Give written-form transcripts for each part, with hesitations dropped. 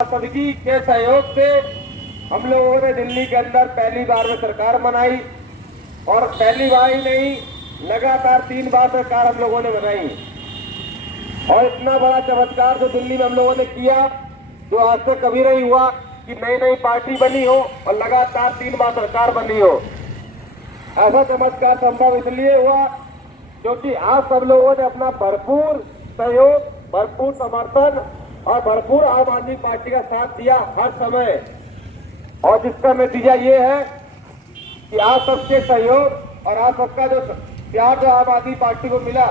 सभी के सहयोग से हम लोगों ने दिल्ली के अंदर पहली बार में सरकार बनाई और पहली बार ही नहीं, लगातार 3 बार सरकार हम लोगों ने बनाई। और इतना बड़ा चमत्कार जो दिल्ली में हम लोगों ने किया, जो आज तक कभी नहीं हुआ कि नई नई पार्टी बनी हो और लगातार 3 बार सरकार बनी हो। ऐसा चमत्कार संभव इसलिए हुआ क्योंकि आप सब लोगों ने अपना भरपूर सहयोग, भरपूर समर्थन और भरपूर आम आदमी पार्टी का साथ दिया हर समय। और जिसका नतीजा ये है कि आप सबके सहयोग और आप सबका जो प्यार जो आम आदमी पार्टी को मिला,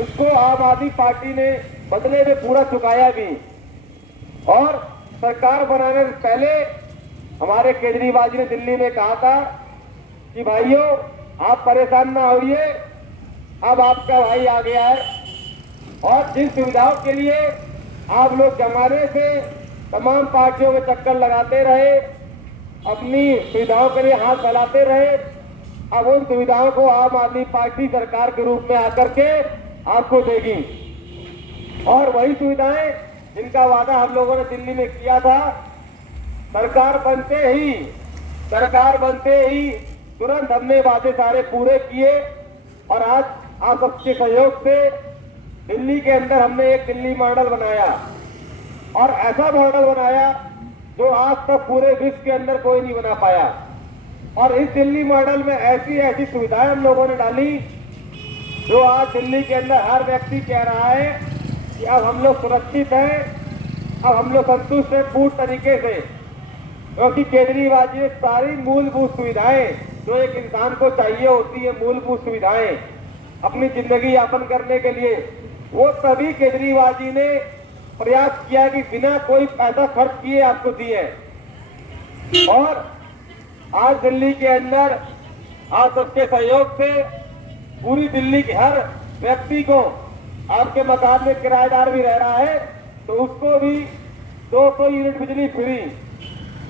उसको आम आदमी पार्टी ने बदले में पूरा चुकाया भी। और सरकार बनाने से पहले हमारे केजरीवाल जी ने दिल्ली में कहा था कि भाइयों आप परेशान ना होइए, अब आपका भाई आ गया है। और जिन सुविधाओं के लिए आप लोग जमाने से तमाम पार्टियों में चक्कर लगाते रहे, अपनी सुविधाओं के लिए हाथ फैलाते रहे, अब उन सुविधाओं को आम आदमी पार्टी सरकार के रूप में आकर के आपको देगी। और वही सुविधाएं जिनका वादा हम लोगों ने दिल्ली में किया था, सरकार बनते ही तुरंत हमने वादे सारे पूरे किए। और आज आप सबके सहयोग से दिल्ली के अंदर हमने एक दिल्ली मॉडल बनाया, और ऐसा मॉडल बनाया जो आज तक पूरे विश्व के अंदर कोई नहीं बना पाया। और इस दिल्ली मॉडल में ऐसी ऐसी सुविधाएं हम लोगों ने डाली जो आज दिल्ली के अंदर हर व्यक्ति कह रहा है कि अब हम लोग सुरक्षित हैं, अब हम लोग संतुष्ट हैं पूर्ण तरीके से। क्योंकि केजरीवाल जी ने सारी मूलभूत सुविधाएं जो एक इंसान को चाहिए होती है, मूलभूत सुविधाएं अपनी जिंदगी यापन करने के लिए, वो सभी केजरीवाल जी ने प्रयास किया कि बिना कोई पैसा खर्च किए आपको दिए। और आज दिल्ली के अंदर आप सबके सहयोग से पूरी दिल्ली के हर व्यक्ति को, आपके मकान में किराएदार भी रह रहा है तो उसको भी 200 यूनिट बिजली फ्री।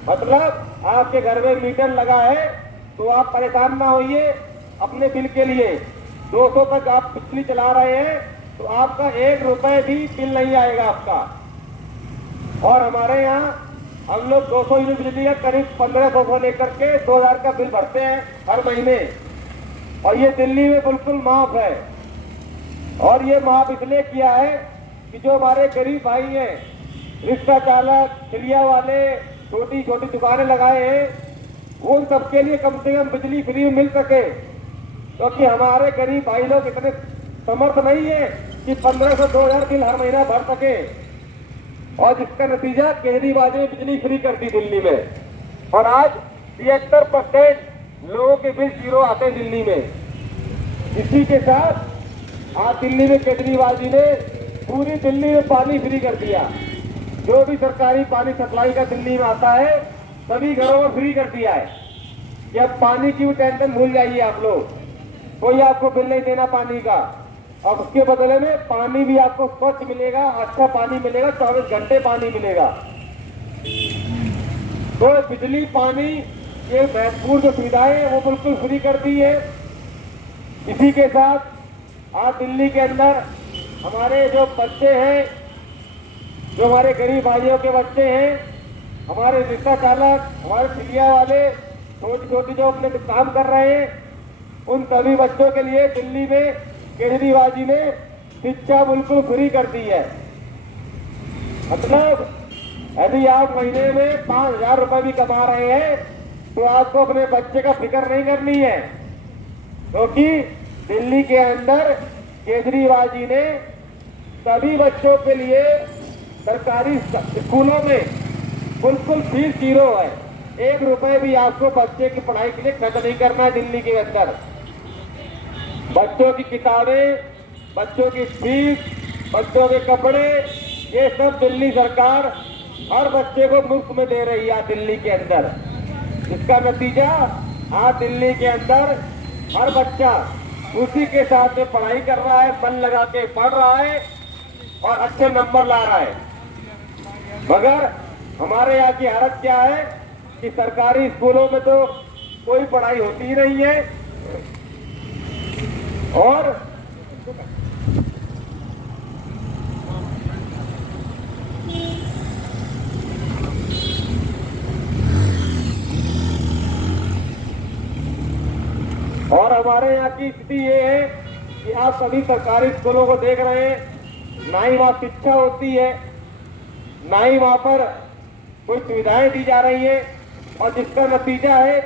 मतलब आपके घर में मीटर लगा है तो आप परेशान ना होइए अपने बिल के लिए। 200 तक आप बिजली चला रहे हैं तो आपका 1 रुपए भी बिल नहीं आएगा आपका। और हमारे यहाँ हम लोग 200 यूनिट बिजली का करीब 1500 से लेकर के 2000 का बिल भरते हैं हर महीने। और ये दिल्ली में बिल्कुल माफ है। और ये माफ इसलिए किया है कि जो हमारे गरीब भाई हैं, रिक्शा चालक, ठेलिया वाले, छोटी छोटी दुकानें लगाए हैं, उन सबके लिए कम से कम बिजली फ्री मिल सके। क्योंकि हमारे गरीब भाई लोग इतने समर्थ नहीं है कि 1500 2000 बिल हर महीना भर सके। और जिसका नतीजा केजरीवाल ने बिजली फ्री कर दी दिल्ली में। और आज 73% लोगों के बिल जीरो आते हैं दिल्ली में। इसी के साथ आज दिल्ली में केजरीवाल जी ने पूरी दिल्ली में पानी फ्री कर दिया। जो भी सरकारी पानी सप्लाई का दिल्ली में आता है सभी घरों में फ्री कर दिया है। कि अब पानी की टेंशन भूल जाइए आप लोग, कोई आपको बिल नहीं देना पानी का। और उसके बदले में पानी भी आपको स्वच्छ मिलेगा, अच्छा पानी मिलेगा, 24 घंटे पानी मिलेगा। तो बिजली पानी ये महत्वपूर्ण जो सुविधाएं हैं वो बिल्कुल फ्री कर दी है। इसी के साथ आज दिल्ली के अंदर हमारे जो बच्चे हैं, जो हमारे गरीब भाइयों के बच्चे हैं, हमारे रिक्शा चालक, हमारे ठेलिया वाले, छोटी छोटी जो अपने काम कर रहे हैं, उन सभी बच्चों के लिए दिल्ली में केजरीवाल जी ने शिक्षा बिल्कुल फ्री कर दी है। मतलब यदि आप महीने में 5000 रुपए भी कमा रहे हैं तो आपको अपने बच्चे का फिक्र नहीं करनी है। क्योंकि दिल्ली के अंदर केजरीवाल जी ने सभी बच्चों के लिए सरकारी स्कूलों में बिल्कुल फीस जीरो है। 1 रुपए भी आपको बच्चे की पढ़ाई के लिए खर्च नहीं करना है। दिल्ली के अंदर बच्चों की किताबें, बच्चों की फीस, बच्चों के कपड़े, ये सब दिल्ली सरकार हर बच्चे को मुफ्त में दे रही है दिल्ली के अंदर। इसका नतीजा आज दिल्ली के अंदर हर बच्चा उसी के साथ में पढ़ाई कर रहा है, मन लगा के पढ़ रहा है और अच्छे नंबर ला रहा है। मगर हमारे यहाँ की हालत क्या है कि सरकारी स्कूलों में तो कोई पढ़ाई होती ही नहीं है। और और हमारे यहाँ की स्थिति ये है कि आप सभी सरकारी स्कूलों को देख रहे हैं, ना ही वहाँ शिक्षा होती है, ना ही वहाँ पर कोई सुविधाएं दी जा रही है, और जिसका नतीजा है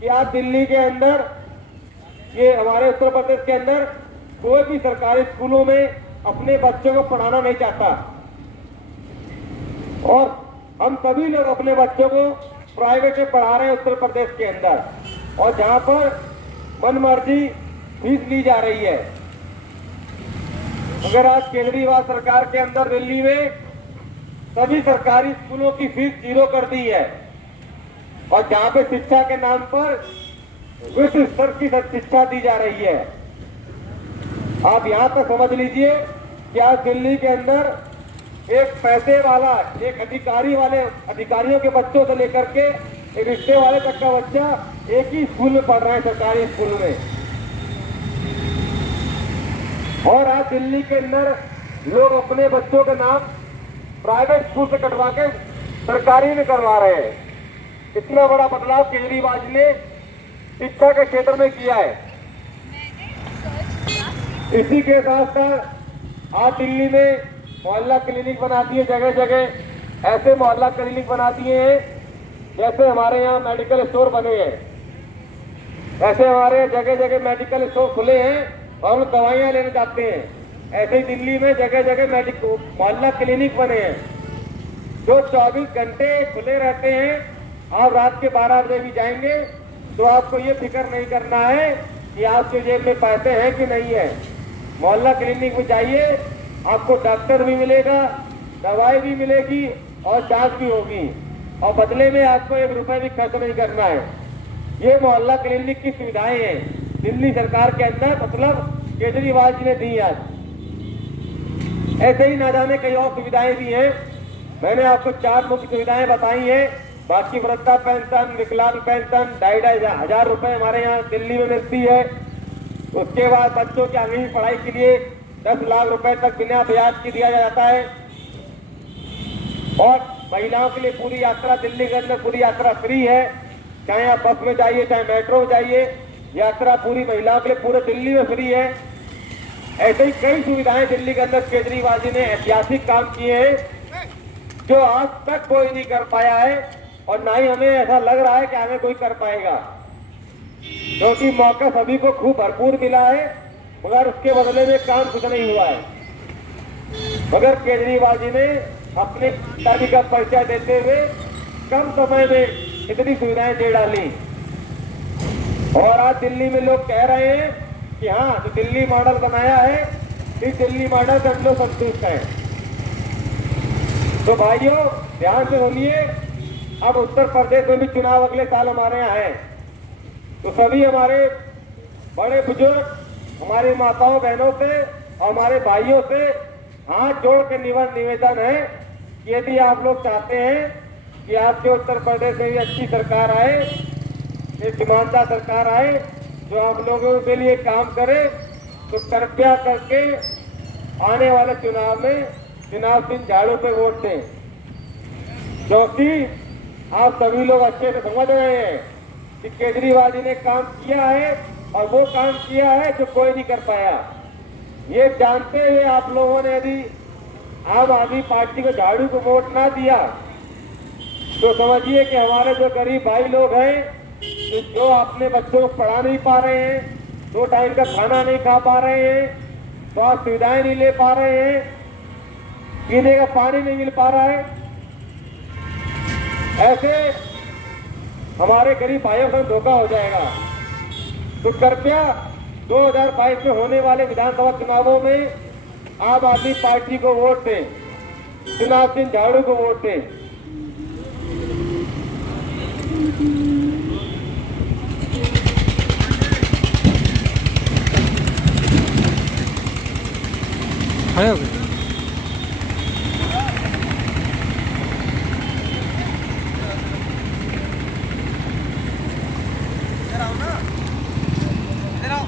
कि आज दिल्ली के अंदर, ये हमारे उत्तर प्रदेश के अंदर कोई भी सरकारी स्कूलों में अपने बच्चों को पढ़ाना नहीं चाहता, और हम सभी लोग अपने बच्चों को प्राइवेट में पढ़ा रहे हैं उत्तर प्रदेश के अंदर, और जहां पर मनमर्जी फीस ली जा रही है। अगर आज केजरीवाल सरकार के अंदर दिल्ली में सभी सरकारी स्कूलों की फीस 0 कर दी है, और जहां पे शिक्षा के नाम पर विश्व स्तर की शिक्षा दी जा रही है। आप यहां तक समझ लीजिए कि आज दिल्ली के अंदर एक पैसे वाला, एक अधिकारियों के बच्चों से लेकर के एक रिश्ते वाले तक का बच्चा एक ही स्कूल में पढ़ रहा है, सरकारी स्कूल में। और आज दिल्ली के अंदर लोग अपने बच्चों के नाम प्राइवेट स्कूल से कटवा के सरकारी में करवा रहे हैं। इतना बड़ा बदलाव केजरीवाल जी ने शिक्षा के क्षेत्र में किया है। इसी के साथ साथ आज दिल्ली में मोहल्ला क्लिनिक बना दिए, जगह जगह ऐसे मोहल्ला क्लिनिक बना दिए हैं जैसे हमारे यहाँ मेडिकल स्टोर बने हैं। ऐसे हमारे जगह जगह मेडिकल स्टोर खुले हैं और हम दवाइयाँ लेने जाते हैं। ऐसे ही दिल्ली में जगह जगह मोहल्ला क्लिनिक बने हैं जो 24 घंटे खुले रहते हैं। आप रात के 12 बजे भी जाएंगे तो आपको ये फिक्र नहीं करना है कि आपके जेब में पैसे हैं कि नहीं है। मोहल्ला क्लिनिक में जाइए, आपको डॉक्टर भी मिलेगा, दवाई भी मिलेगी और जांच भी होगी, और बदले में आपको 1 रुपए भी खर्च नहीं करना है। ये मोहल्ला क्लिनिक की सुविधाएं हैं दिल्ली सरकार के अंदर, मतलब केजरीवाल जी ने दी आज। ऐसे ही ना जाने कई और सुविधाएं भी हैं। मैंने आपको 4 मुख्य सुविधाएं बताई हैं। बाकी वृद्धा पेंशन, विकलांग पेंशन 2,500 रुपए हमारे यहाँ दिल्ली में मिलती है। उसके बाद बच्चों की आगे की पढ़ाई के लिए 10 लाख रुपए तक बिना ब्याज के दिया जाता है, और महिलाओं के लिए पूरी यात्रा दिल्ली के अंदर पूरी यात्रा फ्री है। चाहे आप बस में जाइए, चाहे मेट्रो में जाइए, यात्रा पूरी महिलाओं के लिए पूरे दिल्ली में फ्री है। ऐसे ही कई सुविधाएं दिल्ली के अंदर केजरीवाल जी ने ऐतिहासिक काम किए हैं जो आज तक कोई नहीं कर पाया है, और ना ही हमें ऐसा लग रहा है कि आगे कोई कर पाएगा, क्योंकि मौका सभी को खूब भरपूर मिला है, मगर उसके बदले में काम कुछ नहीं हुआ है। मगर केजरीवाल जी ने अपने पिताजी का परिचय देते हुए कम समय में इतनी सुविधाएं दे डाली, और आज दिल्ली में लोग कह रहे हैं कि हाँ, जो दिल्ली मॉडल बनाया है, इस दिल्ली मॉडल से हम लोग संतुष्ट हैं। तो भाइयों ध्यान से सुनिए, अब उत्तर प्रदेश में भी चुनाव अगले साल हमारे यहाँ है, तो सभी हमारे बड़े बुजुर्ग, हमारी माताओं बहनों से और हमारे भाइयों से हाथ जोड़ के निवेदन है कि यदि आप लोग चाहते हैं कि आपके उत्तर प्रदेश में भी अच्छी सरकार आए, एक ईमानदार सरकार आए जो आप लोगों के लिए काम करे, तो कृपया करके आने वाले चुनाव में चुनाव चिन्ह झाड़ू पे वोट दें, क्योंकि आप सभी लोग अच्छे से समझ रहे हैं कि केजरीवाल जी ने काम किया है, और वो काम किया है जो कोई नहीं कर पाया। ये जानते हुए आप लोगों ने यदि आम आदमी पार्टी को झाड़ू को वोट ना दिया, तो समझिए कि हमारे जो गरीब भाई लोग हैं, जो अपने बच्चों को पढ़ा नहीं पा रहे हैं, 2 टाइम का खाना नहीं खा पा रहे हैं, स्वास्थ्य सुविधाएं नहीं ले पा रहे हैं, पीने का पानी नहीं मिल पा रहा है, ऐसे हमारे गरीब भाइयों का धोखा हो जाएगा। तो कृपया 2022 में होने वाले विधानसभा चुनावों में आम आदमी पार्टी को वोट दें, चुनाव चिन्ह झाड़ू को वोट दें। खड़े हो गए।